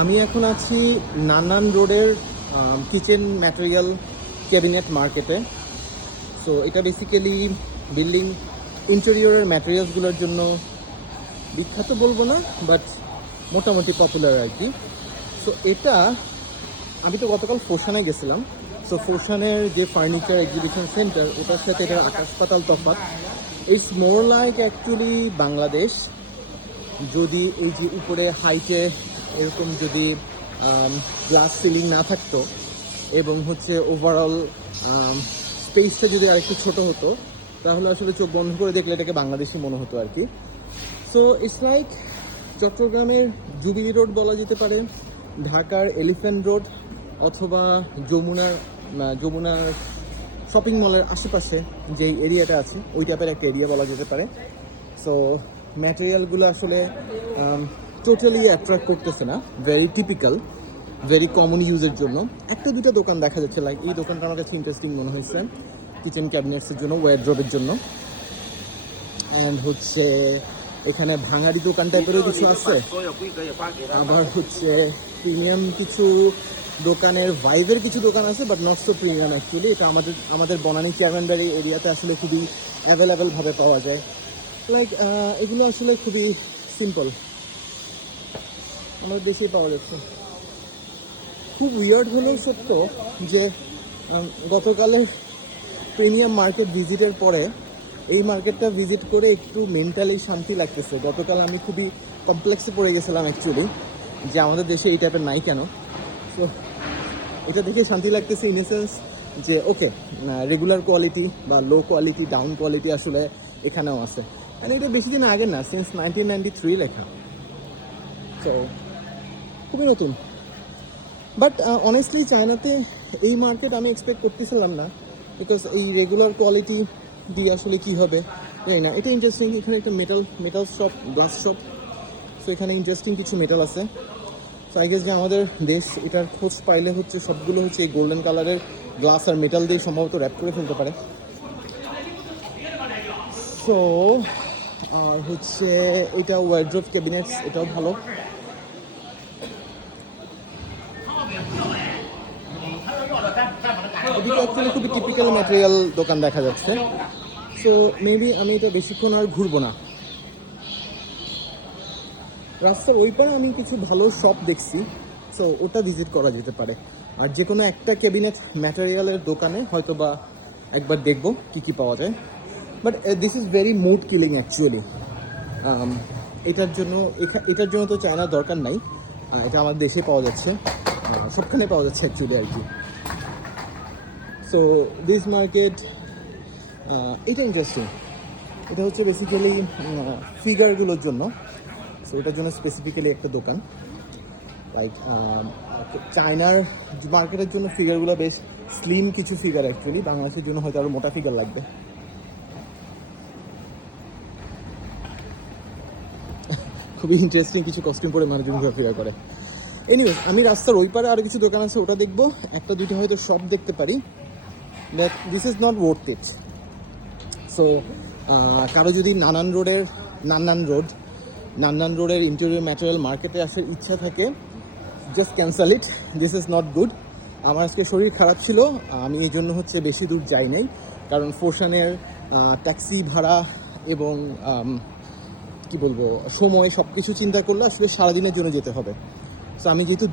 আমি এখন আছি নানান রোডের কিচেন ম্যাটেরিয়াল ক্যাবিনেট মার্কেটে। সো এটা বেসিক্যালি বিল্ডিং ইন্টেরিয়রের ম্যাটেরিয়ালসগুলোর জন্য বিখ্যাত বলবো না, বাট মোটামুটি পপুলার আর কি। সো এটা আমি তো গতকাল ফোরশানে গেছিলাম। সো ফোরশানের যে ফার্নিচার এক্সিবিশন সেন্টার, ওটার সাথে এটার আকাশ পাতাল তফাৎ। It's more like actually Bangladesh, যদি এই যে উপরে হাইটে এরকম যদি গ্লাস সিলিং না থাকতো এবং হচ্ছে ওভারঅল স্পেসটা যদি আরেকটু ছোট হতো, তাহলে আসলে চোখ বন্ধ করে দেখলে এটাকে বাংলাদেশি মনে হতো আর কি। সো ইটস লাইক চট্টগ্রামের জুবিলি রোড বলা যেতে পারে, ঢাকার এলিফ্যান্ট রোড, অথবা যমুনার শপিং মলের আশেপাশে যেই এরিয়াটা আছে ওই টাইপের একটা এরিয়া বলা যেতে পারে। সো ম্যাটেরিয়ালগুলো আসলে টোটালি অ্যাট্রাক্ট করতেছে না, ভেরি টিপিক্যাল, ভেরি কমন ইউজের জন্য। একটা দুটো দোকান দেখা যাচ্ছে, লাইক এই দোকানটা আমার কাছে ইন্টারেস্টিং মনে হয়েছে কিচেন ক্যাবিনেটসের জন্য, ওয়ারড্রবের জন্য। অ্যান্ড হচ্ছে এখানে ভাঙাড়ি দোকান টাইপেরও কিছু আছে, আবার হচ্ছে প্রিমিয়াম কিছু দোকানের ভাইবের কিছু দোকান আছে, but not so premium actually. এটা আমাদের বনানী চেয়ারম্যানবাড়ি এরিয়াতে আসলে খুবই অ্যাভেলেবেলভাবে পাওয়া যায়। লাইক এগুলো আসলে খুবই সিম্পল, আমাদের দেশেই পাওয়া যাচ্ছে। খুব উইয়ার্ড হলেও সত্য যে গতকালের প্রিমিয়াম মার্কেট ভিজিটের পরে এই মার্কেটটা ভিজিট করে একটু মেন্টালি শান্তি লাগতেছে। গতকাল আমি খুবই কমপ্লেক্সে পড়ে গেছিলাম অ্যাকচুয়ালি, যে আমাদের দেশে এই টাইপের নাই কেন। সো এটা দেখে শান্তি লাগতেছে ইন এ সেন্স যে ওকে, রেগুলার কোয়ালিটি বা লো কোয়ালিটি, ডাউন কোয়ালিটি আসলে এখানেও আছে। অ্যান্ড এটা বেশি দিন আগে না, সিন্স 1993 লেখা। সো খুবই নতুন। বাট অনেস্টলি চায়নাতে এই মার্কেট আমি এক্সপেক্ট করতেছিলাম না, বিকজ এই রেগুলার কোয়ালিটি দিয়ে আসলে কী হবে জানি না। এটা ইন্টারেস্টিং, এখানে একটা metal shop, glass shop. So এখানে ইন্টারেস্টিং কিছু মেটাল আছে। সো আই গেস যে আমাদের দেশ এটার খোঁজ পাইলে হচ্ছে সবগুলো হচ্ছে এই গোল্ডেন কালারের গ্লাস আর মেটাল দিয়ে সম্ভবত র্যাপ করে ফেলতে পারে। সো আর হচ্ছে এটা ওয়ারড্রোব ক্যাবিনেটস, এটাও ভালো। এদিকে অ্যাকচুয়ালি খুবই টিপিক্যাল ম্যাটেরিয়াল দোকান দেখা যাচ্ছে। সো মেবি আমি এটা বেশিক্ষণ আর ঘুরবো না। রাস্তার ওই পারে আমি কিছু ভালো শপ দেখছি, সো ওটা ভিজিট করা যেতে পারে। আর যে কোনো একটা ক্যাবিনেট ম্যাটেরিয়ালের দোকানে হয়তো বা একবার দেখবো কী কী পাওয়া যায়। But this is very mood killing actually. এটার জন্য তো চায়নার দরকার নাই, এটা আমার দেশে পাওয়া যাচ্ছে, সবখানে পাওয়া যাচ্ছে অ্যাকচুয়ালি আর কি। সো দিস মার্কেট, এটা ইন্টারেস্টিং। এটা হচ্ছে বেসিক্যালি ফিগারগুলোর জন্য। সো এটার জন্য স্পেসিফিক্যালি একটা দোকান। লাইক চায়নার মার্কেটের জন্য ফিগারগুলো বেশ স্লিম কিছু ফিগার অ্যাকচুয়ালি, বাংলাদেশের জন্য হয়তো আরও মোটা ফিগার লাগবে। খুবই ইন্টারেস্টিং কিছু কস্টিউম পরে মানুষজন ঘোরাফেরা করে। এনিওয়েজ, আমি রাস্তার ওই পারে আরও কিছু দোকান আছে, ওটা দেখবো। একটা দুইটা হয়তো শপ দেখতে পারি, but this is not worth it. So কারো যদি নানান রোডের ইন্টেরিয়র ম্যাটেরিয়াল মার্কেটে আসার ইচ্ছা থাকে, just cancel it, this is not good. আমার আজকে শরীর খারাপ ছিল, আমি এই জন্য হচ্ছে বেশি দূর যাই নাই, কারণ ফোরশানের ট্যাক্সি ভাড়া এবং কি বলবো সময় সব কিছু চিন্তা করলে আসলে সারাদিনের জন্য যেতে হবে। সো আমি যেহেতু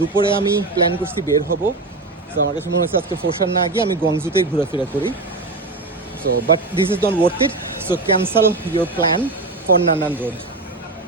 দুপুরে আমি প্ল্যান করছি বের হব, সো আমার কাছে মনে হচ্ছে আজকে ফোরশান না গিয়ে আমি গঞ্জুতেই ঘোরাফেরা করি। So, but this is not worth it. So cancel your plan for Nanan Road.